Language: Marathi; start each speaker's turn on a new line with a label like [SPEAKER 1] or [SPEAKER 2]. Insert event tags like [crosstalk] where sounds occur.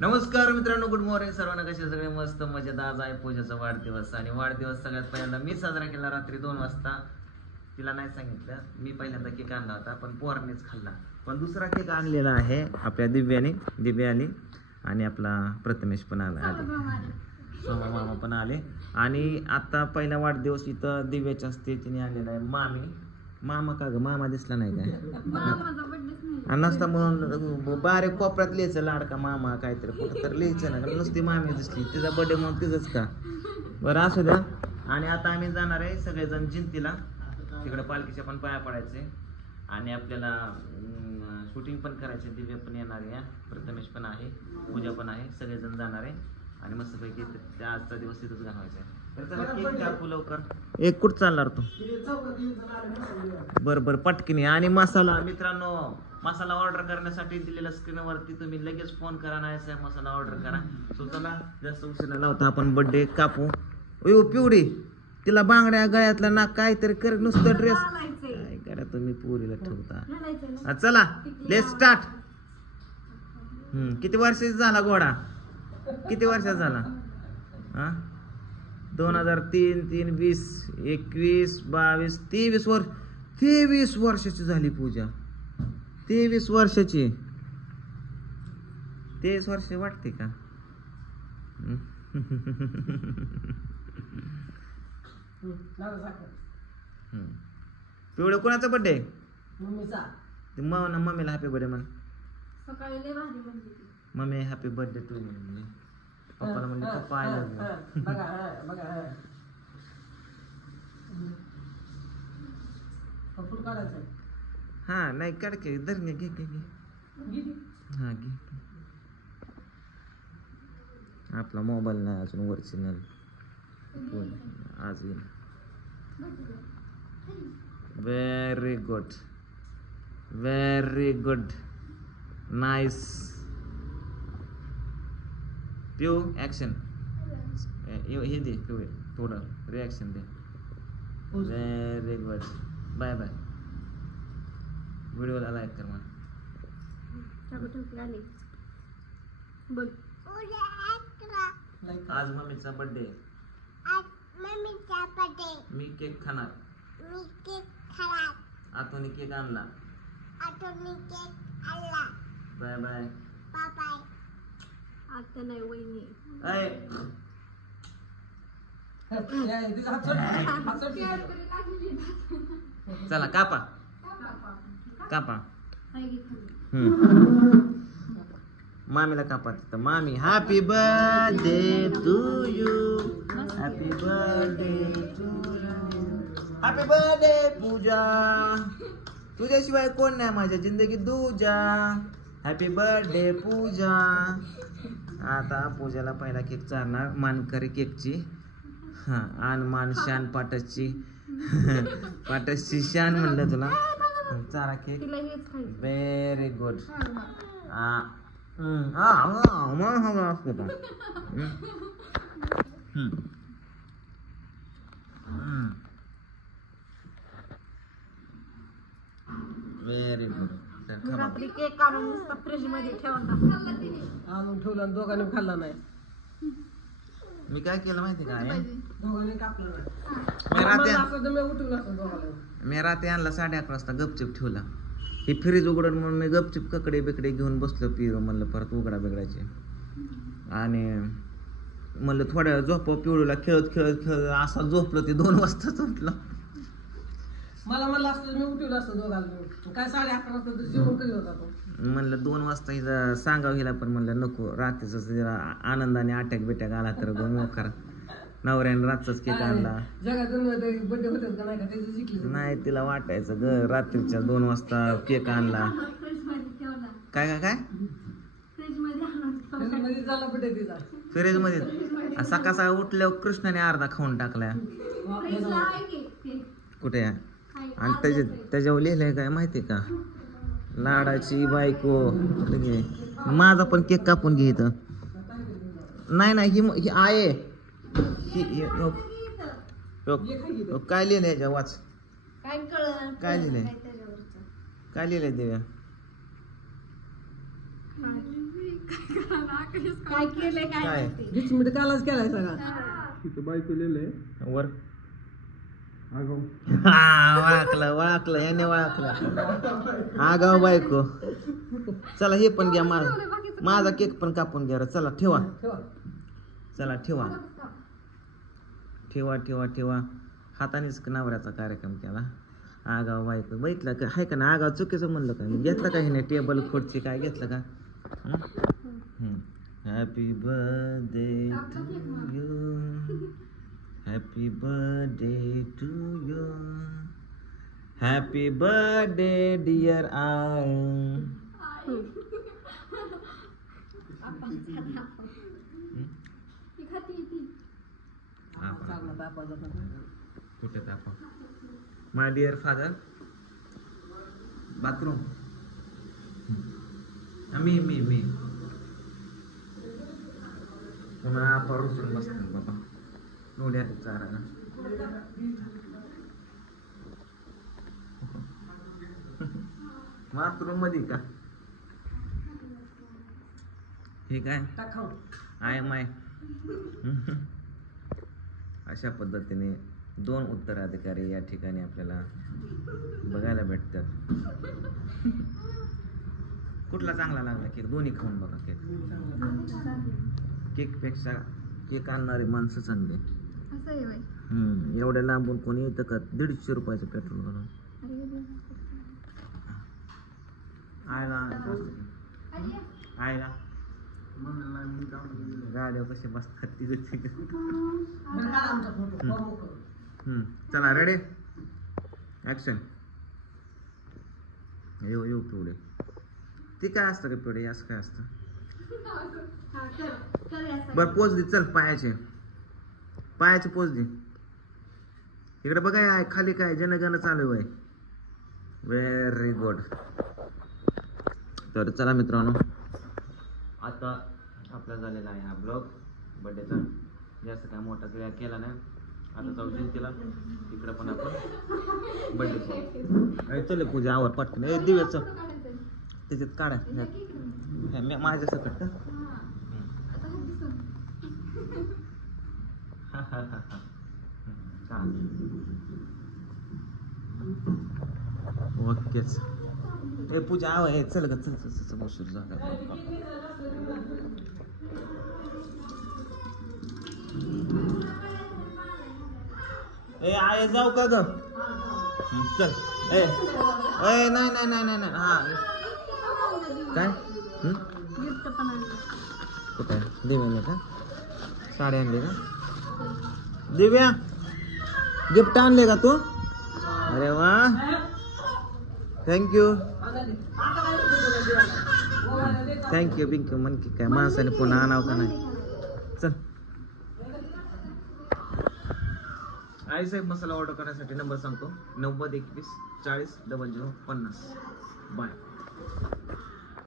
[SPEAKER 1] नमस्कार मित्रांनो गुड मॉर्निंग सर्वांना कसे सगळे मस्त मजेत. आज आहे पूजाचा वाढदिवस आणि वाढदिवस सगळ्यात पहिल्यांदा मी साजरा केला रात्री दोन वाजता. तिला नाही सांगितलं. मी पहिल्यांदा केक आणला होता पण पोरांनीच खाल्ला. पण दुसरा केक आणलेला आहे आपल्या दिव्याने दिव्या आली आणि आपला प्रथमेश पण आला. आधी सोमा मामा पण आले. आणि आता पहिला वाढदिवस इथं दिव्याच्या असते तिने आणलेला आहे मामी. मामा का ग? मामा दिसला नाही काय आणि नसता म्हणून बारीक कोपऱ्यात लिहायचं लाडका मामा काहीतरी कुठं तर लिहायचं ना कारण नुसती मामी दिसली. तिचा बर्थडे म्हणून तिचंच का? बरं असू द्या. आणि आता आम्ही जाणार आहे सगळेजण जिंतीला. तिकडे पालखीच्या पण पाया पडायचे. आणि आपल्याला शूटिंग पण करायचे. दिव्या पण येणार आहे प्रथमेश पण आहे पूजा पण आहे. सगळेजण जाणार आहे. आणि मस्तपैकी त्या आजचा दिवस तिथंच घालवायचा आहे. तर चला केक कापू लवकर एक कुठं चालणार तू? बर बर पटकिनी आणि मसाला मित्रांनो मसाला ऑर्डर करण्यासाठी दिलेल्या स्क्रीनवरती तुम्ही लगेच फोन करा नाही साहेब मसाला ऑर्डर करा. सो चला जास्त उशिरा लावता आपण बड्डे कापू. ओ पिवडी तिला बांगड्या गळ्यातला ना काहीतरी कर नुसतं ड्रेस काय करा तुम्ही पुरीला ठेवता. चला ले स्टार्ट किती वर्षाचा झाला घोडा? किती वर्षाचा झाला? हा? दोन हजार तीन तीन वीस एकवीस बावीस तेवीस वर्ष तेवीस वर्षाची झाली पूजा. तेवीस वर्षाची. तेवीस वर्ष वाटते का. पिवळं कोणाचा बर्थडे ते मग ना मम्मीला हॅपी बर्थडे म्हण.
[SPEAKER 2] ती.
[SPEAKER 1] मम्मी हॅपी बर्थडे टू म्हणून पप्पाला म्हणले पप्पा आय लव्ह यू हा नाही काढ की धर घे घे घे घे हा घे आपला मोबाईल नाही अजून ओरिजिनल आज येईल very good very good nice Piu action हे दे पिऊ थोडं रिॲक्शन दे व्हेरी गुड बाय बाय व्हिडिओला लाईक कर
[SPEAKER 2] आली. बोल.
[SPEAKER 1] आज मम्मीचा बर्थडे मी केक खाणार. आतून केक आणला. बाय बाय
[SPEAKER 2] आता नाही वहिनी.
[SPEAKER 1] अय [laughs] [laughs] चला कापा. कापा. मामीला कापा तिथं. मामी happy birthday to you happy birthday to you happy birthday Pooja. तुझ्याशिवाय कोण नाही माझ्या जिंदगीत दूजा. Happy birthday Pooja. आता पूजाला पहिला केक चालणार मानकरी केकची. हा आन मान शान पाटसची. [laughs] पाटसची शान म्हणलं तुला. चारा केक
[SPEAKER 2] तिला हेच खायचं
[SPEAKER 1] very good Ah. Mm. Ah, ah, मग. हम्म. व्हेरी गुड तर
[SPEAKER 2] मी
[SPEAKER 1] खा
[SPEAKER 2] रात्री केक काढून नुसता फ्रीजमध्ये ठेवून टाकला.
[SPEAKER 3] आणून ठेवला आणि दोघांनी खाल्ला नाही
[SPEAKER 1] मी काय केलं माहिती काय
[SPEAKER 3] दोघांनी कापलं नाही
[SPEAKER 1] मी रात्री
[SPEAKER 3] मी
[SPEAKER 1] रात्री आणला साडे अकरा वाजता गपचूप ठेवला. ही फ्रीज उघडून म्हणून मी गपचूप ककडे बिकडे घेऊन बसलो पिरो म्हणलं परत उघडा बिघडायचे. आणि म्हणलं थोड्या वेळ झोप पिवळीला खेळत खेळत खेळत असा झोपलो ते दोन वाजता झोपलो
[SPEAKER 3] मला म्हणलं असतं मी उठवलं असतं दोघांना. काय साडे अकरा वाजता जेवण कधी होता तो.
[SPEAKER 1] म्हणलं दोन वाजता हिला सांगावं हिला पण म्हणलं नको रात्रीच जरा आनंदाने अटॅक बिटॅक आला तर गो मोकार. नवऱ्याने रातचाच केक आणला.
[SPEAKER 3] नाही
[SPEAKER 1] तिला वाटायचं ग रात्रीच्या दोन वाजता केक आणला. काय काय काय? फ्रीजमध्ये सकाळ सकाळ उठल्यावर कृष्णाने अर्धा खाऊन
[SPEAKER 2] केक.
[SPEAKER 1] कुठे. आणि त्याच्या त्याच्यावर लिहिलंय काय माहिती का? लाडाची बायको. माझा पण केक कापून घे इथं. नाही नाही ही ही आहे. ही काय लिहिलंय याच्या वाच?
[SPEAKER 2] काय
[SPEAKER 1] लिहिलंय?
[SPEAKER 2] काय
[SPEAKER 1] लिहिलंय देव्या?
[SPEAKER 2] काय? केलंय काय
[SPEAKER 3] मिनिट कालच केलाय सगळा.
[SPEAKER 4] तिथं बायको लिहिलंय
[SPEAKER 1] वर. हा वळखलं वळखलं याने आगाव बायको. चला हे पण घ्या माझा माझा केक पण कापून घ्या रे. चला ठेवा. चला ठेवा. ठेवा ठेवा ठेवा. हातानेच नवऱ्याचा कार्यक्रम केला. आगाव बायको. बघितलं का? हाय का ना आगाव चुकीचं म्हणलं का? मी घेतलं का हिने टेबल खुर्ची? काय घेतलं का? Happy birthday to you happy birthday to you happy birthday dear I
[SPEAKER 2] ती खाती ती.
[SPEAKER 3] चांगला बापाचा पण.
[SPEAKER 1] कुठे तापा माय डिअर फादर बाथरूम मी मी मी तुम्हाला आपा रुसून बसतात बाबा नोड्या चारा ना बाथरूममध्ये का? हे काय. आय माय. अशा पद्धतीने दोन उत्तराधिकारी या ठिकाणी आपल्याला बघायला भेटतात. कुठला चांगला लागला केक? दोन्ही खाऊन बघा केक. केकपेक्षा केक आणणारी माणसं चांगली.
[SPEAKER 2] असं आहे.
[SPEAKER 1] हम्म, एवढ्या लांबून कोणी येतं का? दीडशे रुपयाचं पेट्रोल घालून
[SPEAKER 2] अरे देवा.
[SPEAKER 1] आयला
[SPEAKER 2] अरे,
[SPEAKER 1] आयला. गाड्यावर कसे बसतात ती गती
[SPEAKER 3] बरं, काढ आमचा फोटो.
[SPEAKER 1] हम्म, चला रेडी ऍक्शन येऊ येऊ पिवडे ती काय असतं का पिवडे असं काय असतं?
[SPEAKER 2] हा.
[SPEAKER 1] बरं पोच दे चल पायाचे. पायाची पोच दे इकडे बघा आहे खाली काय जनगण चालू आहे. व्हेरी गुड तर चला मित्रांनो आता आपला झालेला आहे हा ब्लॉग बड्डेचा जास्त काय मोठा क्रिया केला नाही. आता जाऊ जयंतीला. तिकडे पण आपण बड्डे चल पूजा आवर पटकन. ए दिव्याचं. त्याच्यात काढा. हे माझ्या सकट का [laughs] ओकेच. ए पूजा आव हे चल ग चल चल चल, चल उशीर झाला. ए आय जाऊ का ग? चल. ए ए नाही नाही नाही नाही नाही. हा काय. कुठे? आहे दिव्याने का? साडी आणली का? दिव्या गिफ्ट आणले का तू? अरे वा. थँक्यू थँक्यू बिंक्यू मन की काय? माणसाने पुन्हा आणावं का नाही? चल. आई साहेब मसाला ऑर्डर करण्यासाठी नंबर सांगतो. नव्वद एकवीस चाळीस डबल झिरो पन्नास. बाय